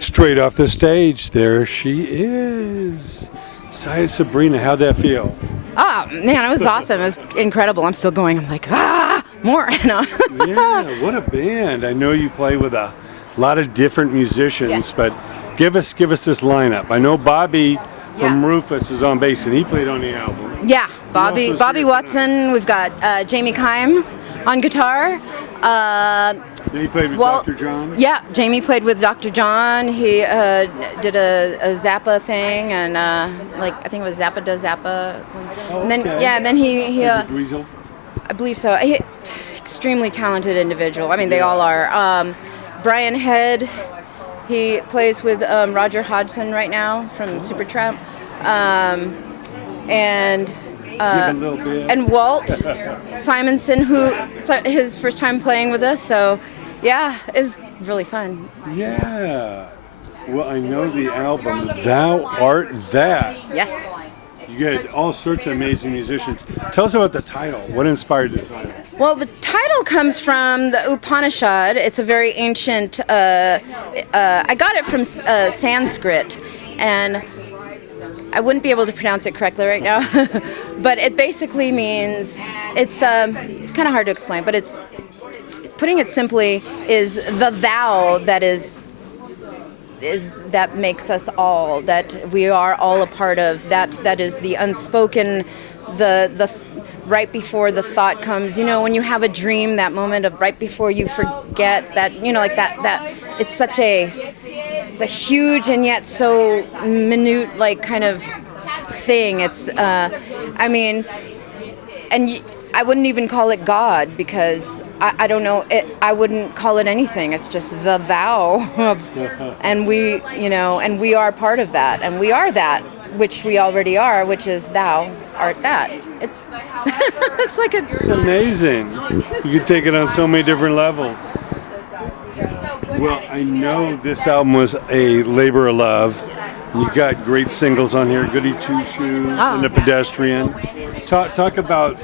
Straight off the stage, there she is. SABRINA, how'd that feel? Oh, man, it was awesome. It was incredible. I'm still going. I'm like, more. Yeah, what a band. I know you play with a lot of different musicians, Yes. but give us this lineup. I know Bobby from Rufus is on bass, and he played on the album. Yeah, else was Bobby here Watson. We've got Jamie Kime on guitar. Then he played with Dr. John. Yeah, Jamie played with Dr. John. He did a Zappa thing, and I think it was Zappa Does Zappa. And then then he Dweezil. I believe so. Extremely talented individual. I mean, they all are. Brian Head, he plays with Roger Hodgson right now from Supertramp, and Walt Simonson, who his first time playing with us. So, yeah, it's really fun. Yeah. Well, I know the album Thou Art That. Yes. You get all sorts of amazing musicians. Tell us about the title. What inspired the title? Well, the title comes from the Upanishad. It's a very ancient, I got it from Sanskrit, and I wouldn't be able to pronounce it correctly right now, but it basically means, it's kind of hard to explain, but it's, putting it simply, is the thou that is that makes us all, that we are all a part of, that is the unspoken, the right before the thought comes, when you have a dream, that moment of right before you forget, that, like that it's such it's a huge and yet so minute, like, kind of thing. It's I wouldn't even call it God, because I don't know, I wouldn't call it anything. It's just the thou and we, and we are part of that, and we are that which we already are, which is thou art that. It's it's like It's amazing. You could take it on so many different levels. Well, I know this album was a labor of love. You got great singles on here, Goody Two Shoes and The Pedestrian. Talk about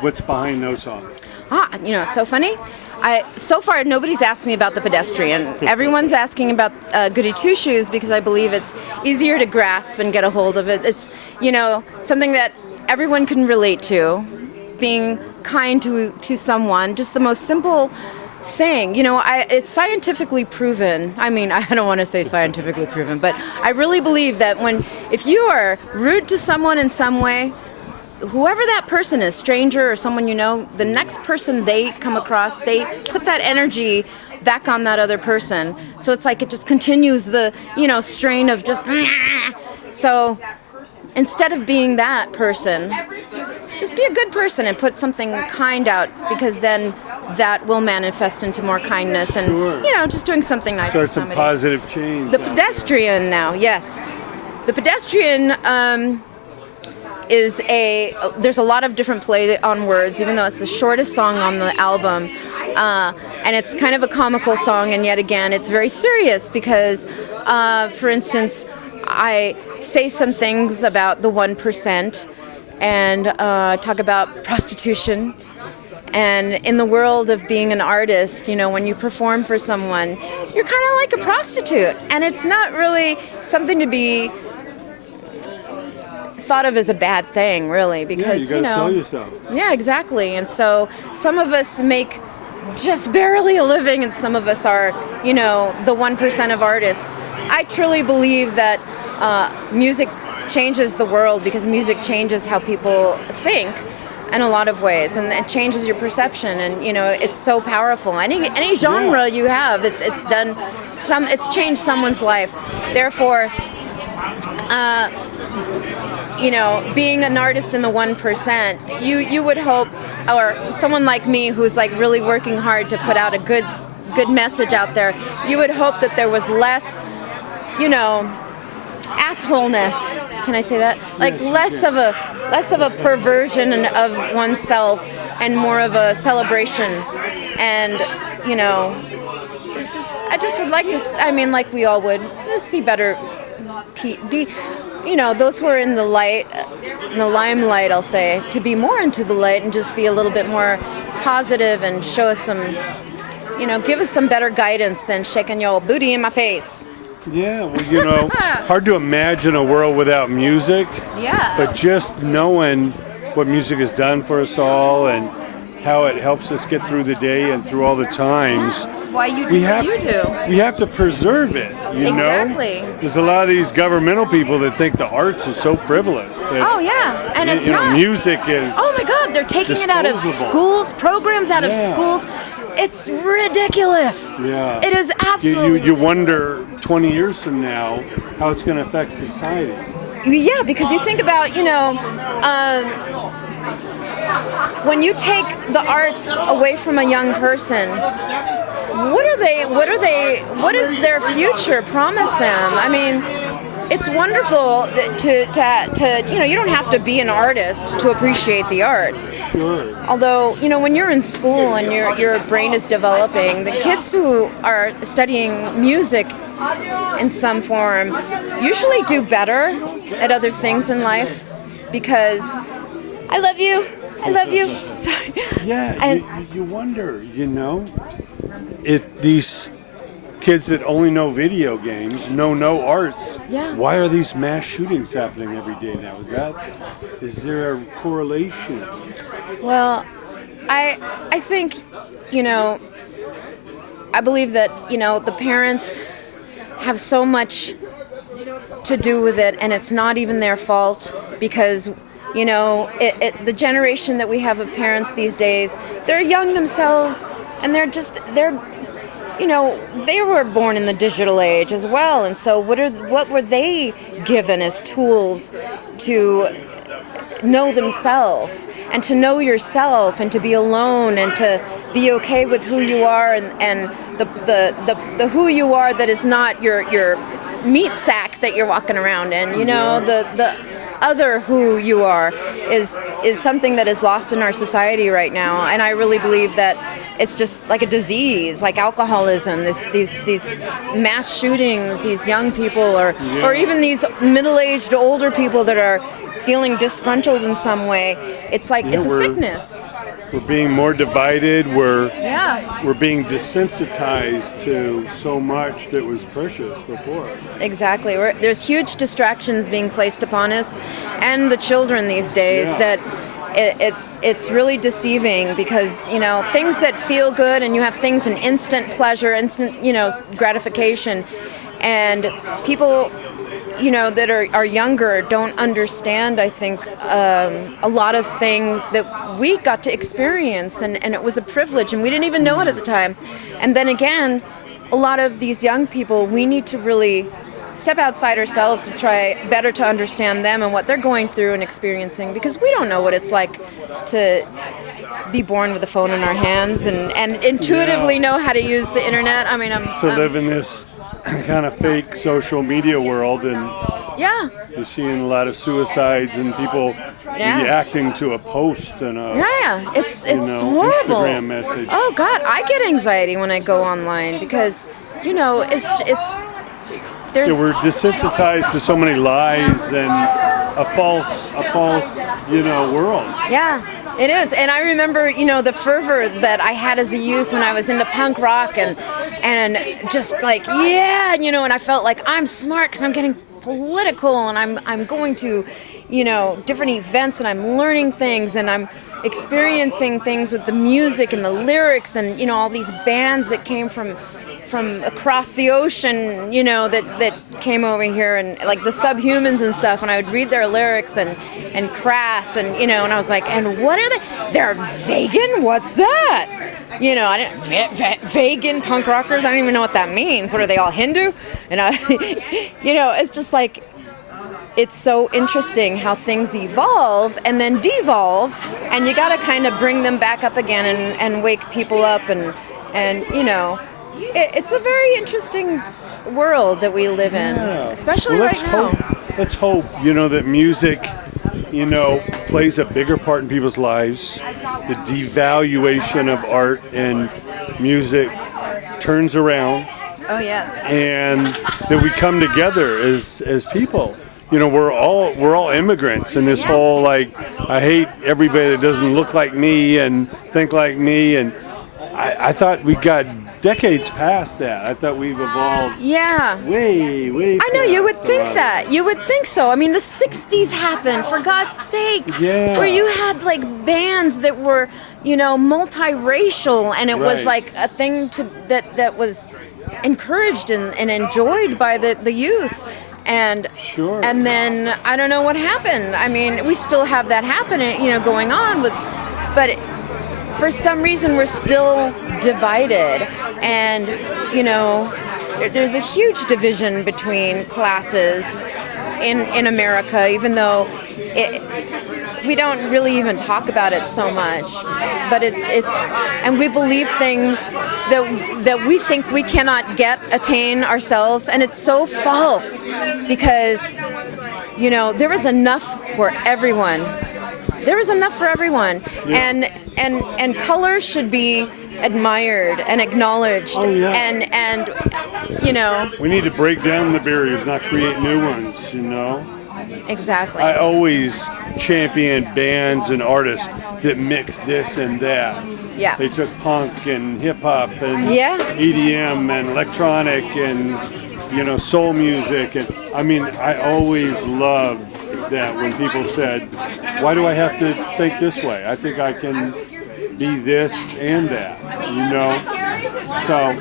what's behind those songs. It's so funny. So far, nobody's asked me about The Pedestrian. Everyone's asking about Goody Two Shoes, because I believe it's easier to grasp and get a hold of it. It's, something that everyone can relate to, being kind to someone, just the most simple thing. It's scientifically proven. I mean, I don't want to say scientifically proven, but I really believe that if you are rude to someone in some way, whoever that person is, stranger or someone the next person they come across, they put that energy back on that other person. So it's like it just continues the, strain of just, so instead of being that person, just be a good person and put something kind out, because then that will manifest into more kindness and, just doing something nice. Start some positive change. The Pedestrian now, yes. The Pedestrian, there's a lot of different play on words, even though it's the shortest song on the album, and it's kind of a comical song, and yet again it's very serious, because for instance, I say some things about the 1% and talk about prostitution, and in the world of being an artist, when you perform for someone, you're kind of like a prostitute, and it's not really something to be thought of as a bad thing, really, because you gotta sell yourself. Yeah, exactly. And so some of us make just barely a living, and some of us are, the 1% of artists. I truly believe that music changes the world, because music changes how people think in a lot of ways, and it changes your perception, and it's so powerful. Any genre you have, it's changed someone's life. Therefore, being an artist in the 1%, you would hope, or someone like me who's like really working hard to put out a good message out there, you would hope that there was less, assholeness. Can I say that? Like less of a perversion of oneself, and more of a celebration. And I just would like to. I mean, like we all would, see better. Those who are in the limelight, I'll say, to be more into the light and just be a little bit more positive and show us some, give us some better guidance than shaking your booty in my face. Yeah, well, hard to imagine a world without music. Yeah. But just knowing what music has done for us all and how it helps us get through the day and through all the times. That's why you do what you do. We have to preserve it, you know? Exactly. There's a lot of these governmental people that think the arts is so frivolous. That, Oh yeah, and it's not. Music is. Oh my God, they're taking it out of disposable. schools, programs out of Yeah. schools. It's ridiculous. Yeah. It is absolutely. You wonder 20 years from now how it's going to affect society. Yeah, because you think about, when you take the arts away from a young person, what does their future promise them? I mean, it's wonderful to you don't have to be an artist to appreciate the arts. Sure. Although, when you're in school and your brain is developing, the kids who are studying music in some form usually do better at other things in life because I love you. Sorry. Yeah, And you wonder, these kids that only know video games, know no arts. Yeah. Why are these mass shootings happening every day now? Is there a correlation? well, I think, I believe that, the parents have so much to do with it, and it's not even their fault because, the generation that we have of parents these days, they're young themselves, and they were born in the digital age as well, and so what were they given as tools to know themselves and to know yourself and to be alone and to be okay with who you are and the who you are that is not your meat sack that you're walking around in, the other who you are is something that is lost in our society right now, and I really believe that it's just like a disease, like alcoholism, these mass shootings, these young people or even these middle-aged older people that are feeling disgruntled in some way. It's like it's a sickness. We're being more divided. We're Yeah. being desensitized to so much that was precious before. Exactly. There's huge distractions being placed upon us and the children these days Yeah. that it's really deceiving because, things that feel good and you have things in instant pleasure, instant, gratification, and people, that are younger don't understand, I think, a lot of things that we got to experience, and it was a privilege, and we didn't even know it at the time. And then again, a lot of these young people, we need to really step outside ourselves to try better to understand them and what they're going through and experiencing, because we don't know what it's like to be born with a phone in our hands and intuitively know how to use the internet. I mean, live in this kind of fake social media world, and yeah. you're seeing a lot of suicides and people reacting to a post and a It's horrible. Instagram message. Oh God, I get anxiety when I go online because it's there's We're desensitized to so many lies and a false world. Yeah, it is. And I remember, the fervor that I had as a youth when I was into punk rock and just like, and I felt like I'm smart because I'm getting political and I'm going to, different events and I'm learning things and I'm experiencing things with the music and the lyrics and, all these bands that came from across the ocean, that came over here, and like the Subhumans and stuff, and I would read their lyrics and Crass and and I was like, and what are they? They're vegan? What's that? I didn't vegan punk rockers. I don't even know what that means. What are they, all Hindu? And it's just like, it's so interesting how things evolve and then devolve, and you got to kind of bring them back up again and wake people up and it's a very interesting world that we live in, especially right now. Let's hope, that music, plays a bigger part in people's lives. The devaluation of art and music turns around. Oh yes. And that we come together as people. We're all immigrants in this whole, like, I hate everybody that doesn't look like me and think like me, and I thought we got decades past that. I thought we've evolved Yeah. way I know, you would past a think lot of that. You would think so. I mean, the 60s happened, for God's sake. Yeah. Where you had like bands that were, multiracial, and it was Right. like a thing that was encouraged and enjoyed by the youth. And Sure. and then I don't know what happened. I mean, we still have that happening, going on but for some reason we're still divided, and there's a huge division between classes in America, even though we don't really even talk about it so much. But it's and we believe things that we think we cannot attain ourselves, and it's so false, because there is enough for everyone. There is enough for everyone. Yeah. And colors should be admired and acknowledged. Oh, yeah. And We need to break down the barriers, not create new ones, exactly. I always champion bands and artists that mix this and that. Yeah. They took punk and hip hop and Yeah. EDM and electronic and soul music, and I mean, I always loved that when people said, "Why do I have to think this way? I think I can be this and that." So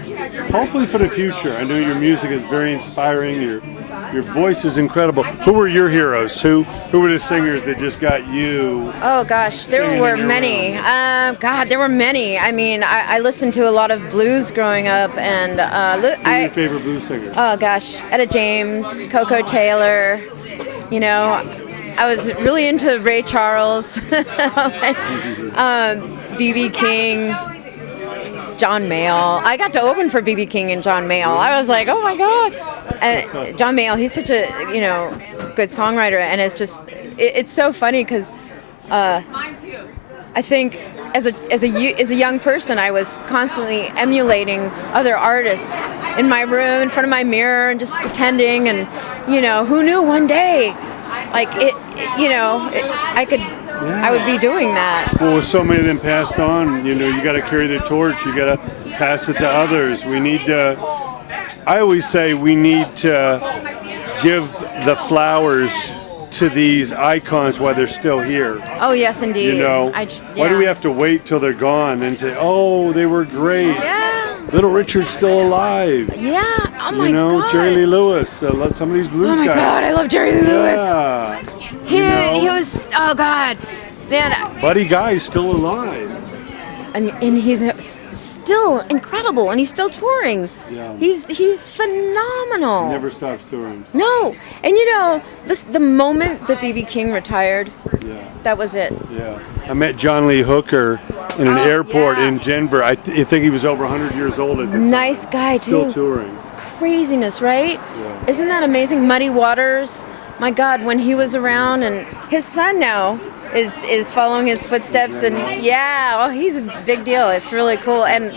hopefully for the future. I know your music is very inspiring. Your voice is incredible. Who were your heroes? Who were the singers that just got you? Oh gosh, there Singing were in your many. There were many. I mean, I listened to a lot of blues growing up, and Who are your favorite blues singers? oh gosh, Etta James, Coco Taylor. I was really into Ray Charles, B.B. King, John Mayall. I got to open for B.B. King and John Mayall. I was like, oh my God. And John Mayall, he's such a, good songwriter, and it's so funny because I think as a young person, I was constantly emulating other artists in my room, in front of my mirror, and just pretending, and who knew one day, like I would be doing that. Well, with so many of them passed on, you got to carry the torch. You got to pass it to others. We need to. I always say we need to give the flowers to these icons while they're still here. Oh yes, indeed. Why do we have to wait till they're gone and say, "Oh, they were great"? Yeah. Little Richard's still alive. Yeah. Oh my God. Jerry Lee Lewis. Some of these blues guys. Oh my God, I love Jerry Lee Lewis. Yeah. He was. Oh God, man. Buddy Guy's still alive. And he's still incredible, and he's still touring. Yeah. He's phenomenal. Never stops touring. No, and the moment that B.B. King retired, Yeah. that was it. Yeah. I met John Lee Hooker in an airport yeah. in Denver. I think he was over 100 years old at the time. Nice guy Still too. touring. Craziness, right? Yeah. Isn't that amazing? Muddy Waters. My God, when he was around, and his son now is following his footsteps, and he's a big deal. It's really cool, and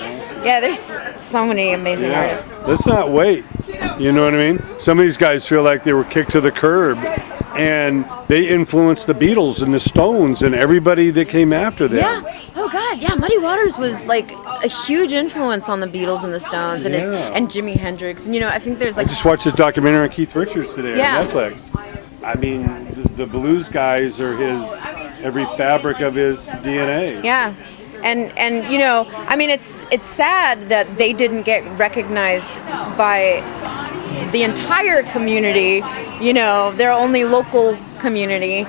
there's so many amazing artists. Let's not wait. You know what I mean? Some of these guys feel like they were kicked to the curb, and they influenced the Beatles and the Stones and everybody that came after them. Yeah. Oh God. Yeah. Muddy Waters was like a huge influence on the Beatles and the Stones, and and Jimi Hendrix. And I think there's I like. just watched this documentary on Keith Richards today Yeah. on Netflix. I mean, the blues guys are every fabric of his DNA. Yeah. And I mean, it's sad that they didn't get recognized by the entire community, their only local community,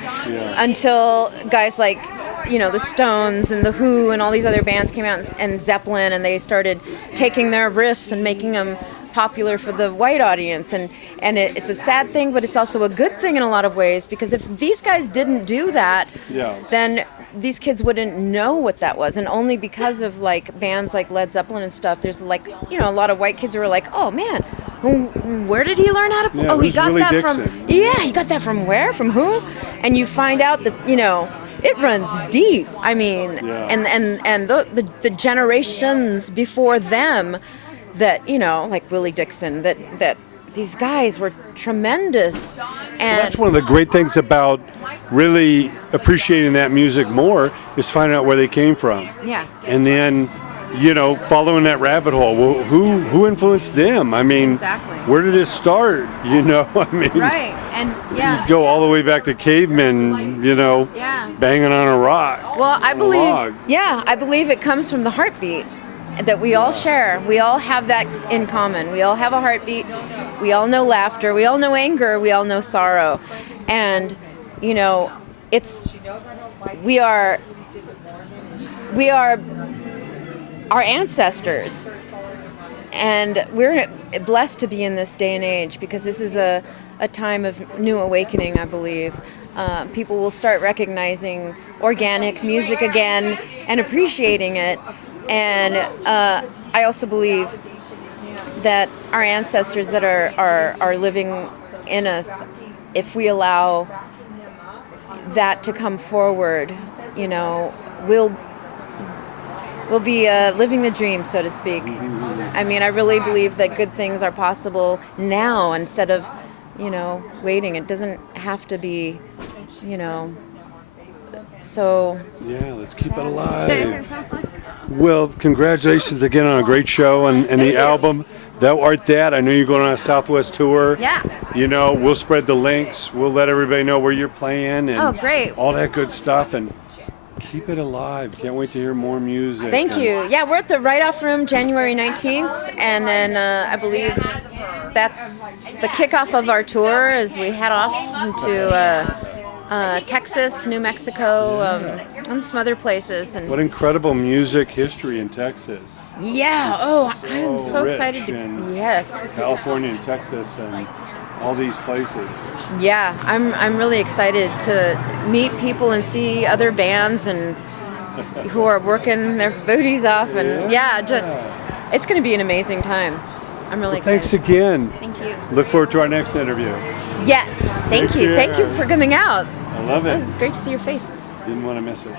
until guys like, the Stones and the Who and all these other bands came out, and Zeppelin, and they started taking their riffs and making them popular for the white audience, and it's a sad thing, but it's also a good thing in a lot of ways, because if these guys didn't do that, then these kids wouldn't know what that was. And only because of like bands like Led Zeppelin and stuff, there's like a lot of white kids who are like, oh man, where did he learn how to play? Yeah, he got Willie that Dixon. from he got that from where, from who? And you find out that it runs deep. I mean, and the generations before them, that like Willie Dixon, that these guys were tremendous. And That's one of the great things about really appreciating that music more, is finding out where they came from. Yeah. And then you know, following that rabbit hole. Well, who influenced them? I mean, Exactly. where did it start? You know, I mean, Right, and yeah. you go all the way back to cavemen, you know, Yeah. banging on a rock. Well, I on a believe, log. yeah, I believe it comes from the heartbeat that we all share. We all have that in common. We all have a heartbeat. We all know laughter. We all know anger. We all know sorrow. And, you know, we are our ancestors. And we're blessed to be in this day and age because this is a time of new awakening, I believe. People will start recognizing organic music again and appreciating it. And I also believe that our ancestors that are living in us, if we allow that to come forward, you know, we'll be living the dream, so to speak. I mean, I really believe that good things are possible now instead of, you know, waiting. It doesn't have to be, you know, so. Yeah, let's keep it alive. Well, congratulations again on a great show and the album. Thou Art That. I know you're going on a Southwest tour. Yeah. You know, we'll spread the links. We'll let everybody know where you're playing and Oh, great. all that good stuff. And keep it alive. Can't wait to hear more music. Thank you. Yeah, we're at the Write-Off Room January 19th, and then I believe that's the kickoff of our tour as we head off into Texas, New Mexico, and some other places. And What incredible music history in Texas. yeah, I'm so rich excited to. and- Yes. California and Texas and all these places. Yeah, I'm really excited to meet people and see other bands and who are working their booties off, and it's going to be an amazing time. I'm really excited. Thanks again. Thank you. Look forward to our next interview. Yes, thank Take you. Thank you care. for coming out. I love It it. was great to see your face. Didn't want to miss it.